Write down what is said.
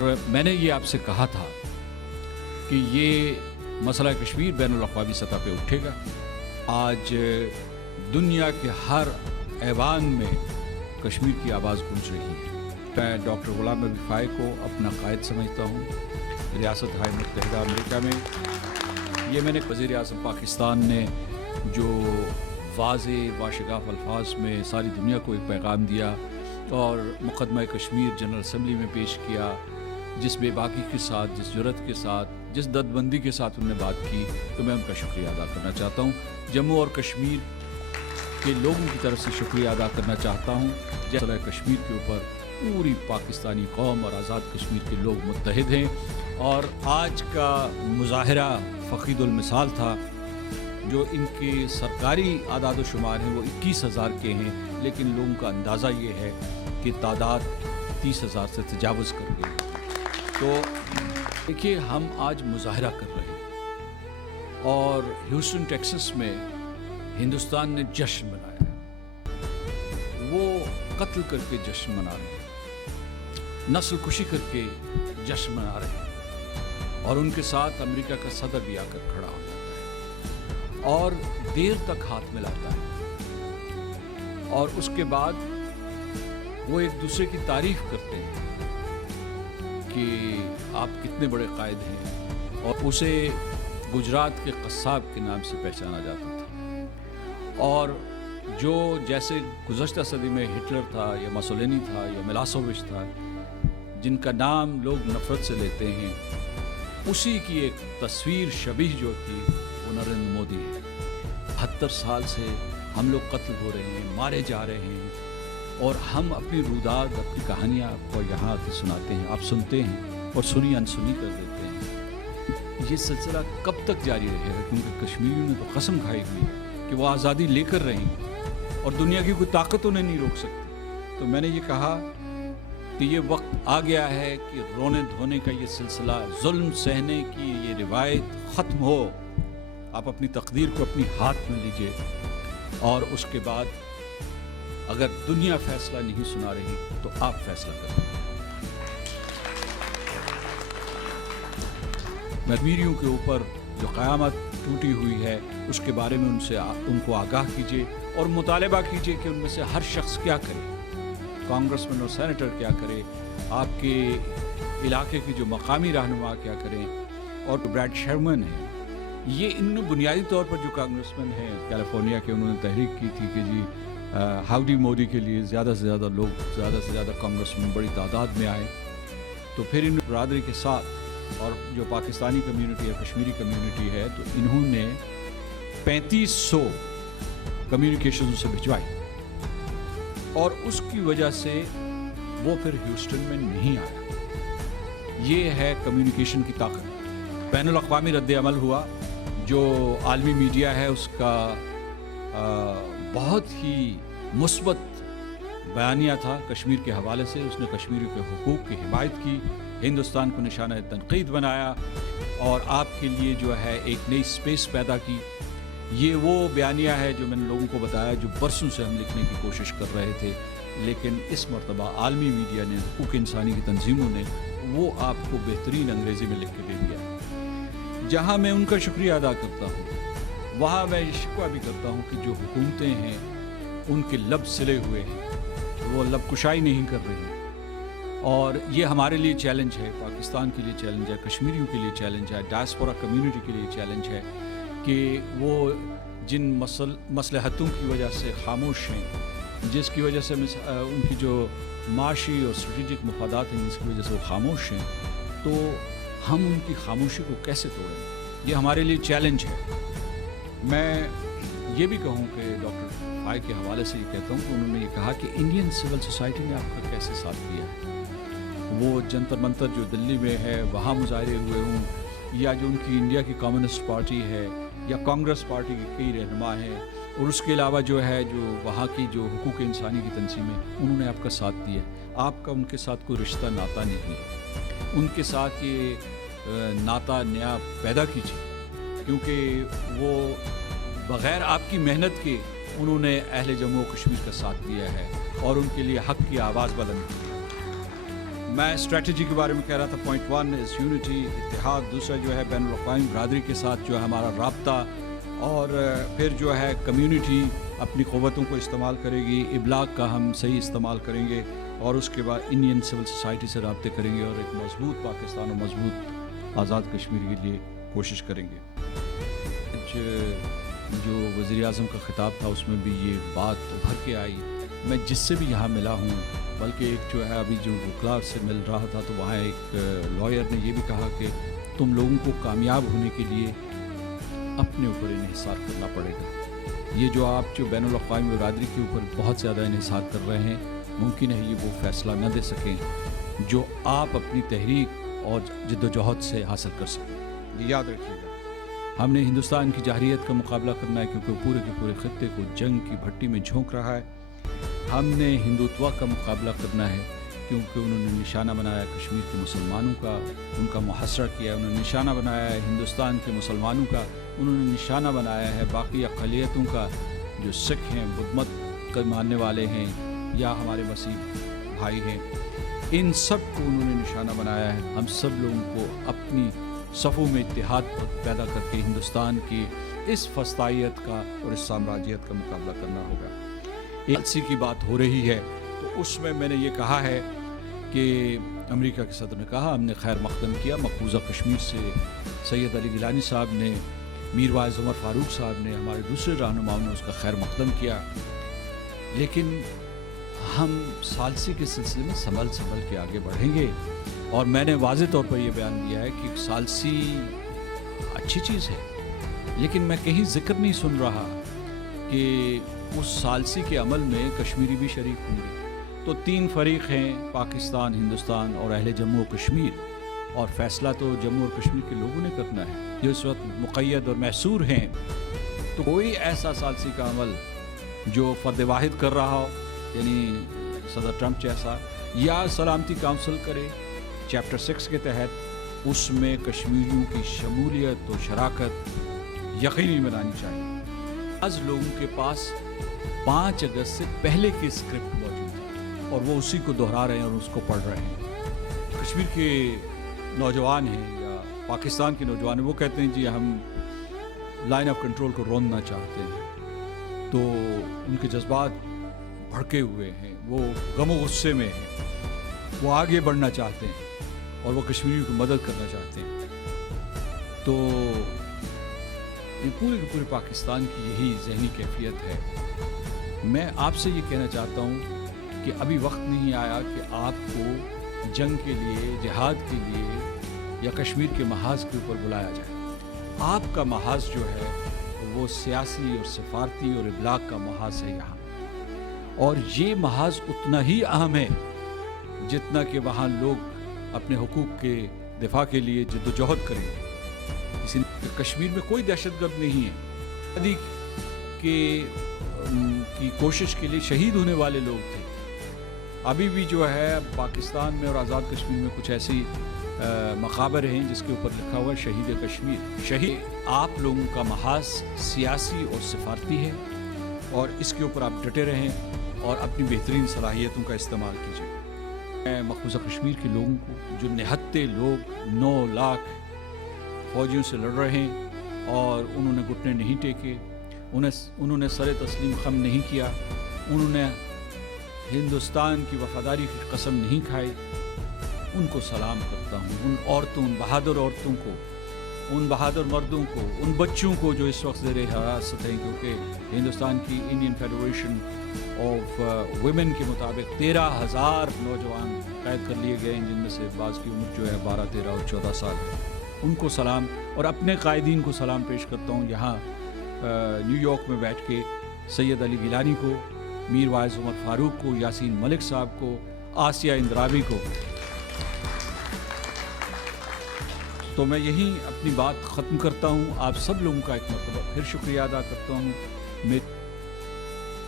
میں نے یہ آپ سے کہا تھا کہ یہ مسئلہ کشمیر بین الاقوامی سطح پہ اٹھے گا. آج دنیا کے ہر ایوان میں کشمیر کی آواز گونج رہی ہے. میں ڈاکٹر غلام نبی فائق کو اپنا قائد سمجھتا ہوں. ریاست ہائے متحدہ امریکہ میں میں نے وزیر اعظم پاکستان نے جو واضح واشگاف الفاظ میں ساری دنیا کو ایک پیغام دیا اور مقدمہ کشمیر جنرل اسمبلی میں پیش کیا، جس بے باکی کے ساتھ، جس جرأت کے ساتھ، جس دردمندی کے ساتھ انہوں نے بات کی، تو میں ان کا شکریہ ادا کرنا چاہتا ہوں. جموں اور کشمیر کے لوگوں کی طرف سے شکریہ ادا کرنا چاہتا ہوں. مسئلہ کشمیر کے اوپر پوری پاکستانی قوم اور آزاد کشمیر کے لوگ متحد ہیں، اور آج کا مظاہرہ فقید المثال تھا. جو ان کے سرکاری اعداد و شمار ہیں وہ 21,000 کے ہیں، لیکن لوگوں کا اندازہ یہ ہے کہ تعداد 30,000 سے تجاوز کر گئی. تو دیکھیے، ہم آج مظاہرہ کر رہے ہیں اور ہیوسٹن ٹیکسس میں ہندوستان نے جشن منایا ہے. وہ قتل کر کے جشن منا رہے ہیں، نسل کشی کر کے جشن منا رہے ہیں، اور ان کے ساتھ امریکہ کا صدر بھی آ کر کھڑا ہو جاتا ہے اور دیر تک ہاتھ ملاتا ہے، اور اس کے بعد وہ ایک دوسرے کی تعریف کرتے ہیں کہ آپ کتنے بڑے قائد ہیں، اور اسے گجرات کے قصاب کے نام سے پہچانا جاتا تھا. اور جو جیسے گزشتہ صدی میں ہٹلر تھا یا مسولینی تھا یا ملاسووچ تھا، جن کا نام لوگ نفرت سے لیتے ہیں، اسی کی ایک تصویر شبیہ جو تھی وہ نریندر مودی ہے. 72 سال سے ہم لوگ قتل ہو رہے ہیں، مارے جا رہے ہیں، اور ہم اپنی روداد، اپنی کہانیاں آپ کو یہاں کے سناتے ہیں، آپ سنتے ہیں اور سنی انسنی کر دیتے ہیں. یہ سلسلہ کب تک جاری رہے گا؟ کیونکہ کشمیریوں نے تو قسم کھائی ہوئی ہے کہ وہ آزادی لے کر رہیں گے اور دنیا کی کوئی طاقت انہیں نہیں روک سکتی. تو میں نے یہ کہا کہ یہ وقت آ گیا ہے کہ رونے دھونے کا یہ سلسلہ، ظلم سہنے کی یہ روایت ختم ہو. آپ اپنی تقدیر کو اپنی ہاتھ میں لیجئے، اور اس کے بعد اگر دنیا فیصلہ نہیں سنا رہی تو آپ فیصلہ کریں. کشمیریوں کے اوپر جو قیامت ٹوٹی ہوئی ہے اس کے بارے میں ان کو آگاہ کیجیے اور مطالبہ کیجیے کہ ان میں سے ہر شخص کیا کرے. کانگریس مین اور سینیٹر کیا کرے، آپ کے علاقے کے جو مقامی رہنما کیا کریں، اور بریڈ شرمن ہیں. یہ ان بنیادی طور پر جو کانگریس مین ہیں کیلیفورنیا کے، انہوں نے تحریک کی تھی کہ جی ہاؤڈی مودی کے لیے زیادہ سے زیادہ لوگ، زیادہ سے زیادہ کانگریس مین بڑی تعداد میں آئے. تو پھر ان برادری کے ساتھ، اور جو پاکستانی کمیونٹی ہے، کشمیری کمیونٹی ہے، تو انہوں نے 3500 کمیونیکیشن سے بھجوائی، اور اس کی وجہ سے وہ پھر ہیوسٹن میں نہیں آیا. یہ ہے کمیونیکیشن کی طاقت. بین الاقوامی رد عمل ہوا. جو عالمی میڈیا ہے اس کا بہت ہی مثبت بیانیہ تھا کشمیر کے حوالے سے. اس نے کشمیریوں کے حقوق کی حمایت کی، ہندوستان کو نشانہ تنقید بنایا، اور آپ کے لیے جو ہے ایک نئی سپیس پیدا کی. یہ وہ بیانیہ ہے جو میں نے لوگوں کو بتایا، جو برسوں سے ہم لکھنے کی کوشش کر رہے تھے، لیکن اس مرتبہ عالمی میڈیا نے، حقوق انسانی کی تنظیموں نے وہ آپ کو بہترین انگریزی میں لکھ کے دے دیا. جہاں میں ان کا شکریہ ادا کرتا ہوں، وہاں میں یہ شکوہ بھی کرتا ہوں کہ جو حکومتیں ہیں ان کے لب سلے ہوئے ہیں، وہ لب کشائی نہیں کر رہی ہیں. اور یہ ہمارے لیے چیلنج ہے، پاکستان کے لیے چیلنج ہے، کشمیریوں کے لیے چیلنج ہے، ڈائسپورا کمیونٹی کے لیے چیلنج ہے کہ وہ جن مصلحتوں کی وجہ سے خاموش ہیں، جس کی وجہ سے ان کی جو معاشی اور اسٹریٹجک مفادات ہیں، جس کی وجہ سے وہ خاموش ہیں، تو ہم ان کی خاموشی کو کیسے توڑیں؟ یہ ہمارے لیے چیلنج ہے. میں یہ بھی کہوں کہ ڈاکٹر فائق کے حوالے سے یہ کہتا ہوں کہ انہوں نے یہ کہا کہ انڈین سول سوسائٹی نے آپ کا کیسے ساتھ دیا ہے. وہ جنتر منتر جو دلی میں ہے وہاں مظاہرے ہوئے ہوں، یا جو ان کی انڈیا کی کمیونسٹ پارٹی ہے، یا کانگریس پارٹی کے کئی رہنما ہیں، اور اس کے علاوہ جو ہے جو وہاں کی جو حقوق انسانی کی تنظیمیں، انہوں نے آپ کا ساتھ دیا. آپ کا ان کے ساتھ کوئی رشتہ ناتا نہیں ہے. ان کے ساتھ یہ ناتا نیا پیدا کیجیے، کیونکہ وہ بغیر آپ کی محنت کے انہوں نے اہل جموں و کشمیر کا ساتھ دیا ہے اور ان کے لیے حق کی آواز بلند کی. मैं स्ट्रेटजी के बारे में कह रहा था। पॉइंट 1 इज़ यूनिटी, इत्तेहाद। दूसरा जो है बैनुल अक़वामी बरादरी के साथ जो है हमारा राब्ता, और फिर जो है कम्युनिटी अपनी क़ुव्वतों को इस्तेमाल करेगी, इबलाग का हम सही इस्तेमाल करेंगे, और उसके बाद इंडियन सिविल सोसाइटी से रब्ते करेंगे और एक मजबूत पाकिस्तान और मजबूत आज़ाद कश्मीर के लिए कोशिश करेंगे। जो वज़ीर आज़म का ख़िताब था उसमें भी ये बात उभर के आई। मैं जिससे भी यहाँ मिला हूँ, बल्कि एक जो है अभी जो वकला से मिल रहा था तो वहाँ एक लॉयर ने ये भी कहा कि तुम लोगों को कामयाब होने के लिए अपने ऊपर इन्हिसार करना पड़ेगा। ये जो आप जो बैनुल अक़वामी बरादरी के ऊपर बहुत ज़्यादा इन्हिसार कर रहे हैं, मुमकिन है ये वो फ़ैसला न दे सकें जो आप अपनी तहरीक और जद्दोजहद से हासिल कर सकें। ये याद रखिएगा। हमने हिंदुस्तान की जाहरियत का मुकाबला करना है क्योंकि पूरे के पूरे ख़त्ते को जंग की भट्टी में झोंक रहा है। हमने हिंदुत्व का मुकाबला करना है क्योंकि उन्होंने निशाना बनाया कश्मीर के मुसलमानों का, उनका मुहासरा किया। उन्होंने निशाना बनाया है हिंदुस्तान के मुसलमानों का, उन्होंने निशाना बनाया है बाकी अक़लियतों का, जो सिख हैं, बुद्ध मत के मानने वाले हैं या हमारे मसीह भाई हैं। इन सब को उन्होंने निशाना बनाया है। हम सब लोगों को अपनी सफ़ों में इत्तेहाद पैदा करके हिंदुस्तान की इस फस्तायत का और इस साम्राज्यत का मुकाबला करना होगा। एलसी की बात हो रही है तो उसमें मैंने ये कहा है कि अमेरिका के सदर ने कहा हमने खैर मक़दम किया। मकबूजा कश्मीर से सैयद अली गिलानी साहब ने, मीर वाइज़ उमर फ़ारूक साहब ने, हमारे दूसरे रहनुमाओं ने उसका खैर मक़दम किया, लेकिन हम सालसी के सिलसिले में संभल के आगे बढ़ेंगे। और मैंने वाज़े तौर पर यह बयान दिया है कि सालसी अच्छी चीज़ है, लेकिन मैं कहीं ज़िक्र नहीं सुन रहा कि उस सालसी के अमल में कश्मीरी भी शरीक होंगे। तो 3 फ़रीक़ हैं, पाकिस्तान, हिंदुस्तान और अहले जम्मू और कश्मीर, और फ़ैसला तो जम्मू और कश्मीर के लोगों ने करना है जो इस वक्त मुक़य्यद और मैसूर हैं। तो कोई ऐसा सालसी का अमल जो फ़र्द वाहिद कर रहा हो, यानी सदर ट्रंप जैसा, या सलामती काउंसिल करे चैप्टर 6 के तहत, उसमें कश्मीरियों की शमूलियत और शराकत यकीनी बनानी चाहिए। आज लोगों के पास 5 अगस्त से पहले की स्क्रिप्ट मौजूद है और वो उसी को दोहरा रहे हैं और उसको पढ़ रहे हैं। कश्मीर के नौजवान हैं या पाकिस्तान के नौजवान हैं, वो कहते हैं जी हम लाइन ऑफ कंट्रोल को रोकना चाहते हैं। तो उनके जज्बात भड़के हुए हैं, वो गम गुस्से में हैं, वो आगे बढ़ना चाहते हैं और वो कश्मीरियों की मदद करना चाहते हैं। तो ये पूरे पाकिस्तान की यही ज़हनी कैफियत है। मैं आपसे ये कहना चाहता हूँ कि अभी वक्त नहीं आया कि आपको जंग के लिए, जिहाद के लिए या कश्मीर के महाज के ऊपर बुलाया जाए। आपका महाज जो है वो सियासी और सफारती और इबलाग का महाज है यहाँ, और ये महाज उतना ही अहम है जितना कि वहाँ लोग अपने हुकूक के दिफा के लिए जद्दोजहद करेंगे। इसलिए कश्मीर में कोई दहशतगर्द नहीं है। आज़ादी की कोशिश के लिए शहीद होने वाले लोग थे। अभी भी जो है पाकिस्तान में और आज़ाद कश्मीर में कुछ ऐसी मकाबर हैं जिसके ऊपर लिखा हुआ है शहीद कश्मीर। शहीद आप लोगों का महाज सियासी और सफारती है, और इसके ऊपर आप डटे रहें और अपनी बेहतरीन सलाहियतों का इस्तेमाल कीजिए। मकबूजा कश्मीर के लोगों को, जो निहत्ते लोग 9 लाख फ़ौजियों से लड़ रहे हैं और उन्होंने घुटने नहीं टेके, उन्होंने सर तस्लीम खम नहीं किया, उन्होंने हिंदुस्तान की वफ़ादारी की कसम नहीं खाई, उनको सलाम करता हूँ। उन औरतों, उन बहादुर औरतों को, उन बहादुर मर्दों को, उन बच्चों को जो इस वक्त ज़ेर हिरासत हैं, क्योंकि हिंदुस्तान की इंडियन फेडरेशन ऑफ वुमेन के मुताबिक 13,000 नौजवान कैद कर लिए गए हैं, जिनमें से बाज़ की उम्र जो है 12, 13 और 14 साल है। उनको सलाम, और अपने कायदीन को सलाम पेश करता हूँ यहाँ न्यूयॉर्क में बैठ के, सैयद अली गिलानी को, मीर वाइज़ उमर फ़ारूक को, यासीन मलिक साहब को, आसिया इंद्राबी को। तो मैं यहीं अपनी बात ख़त्म करता हूँ। आप सब लोगों का एक मरतबा फिर शुक्रिया अदा करता हूँ।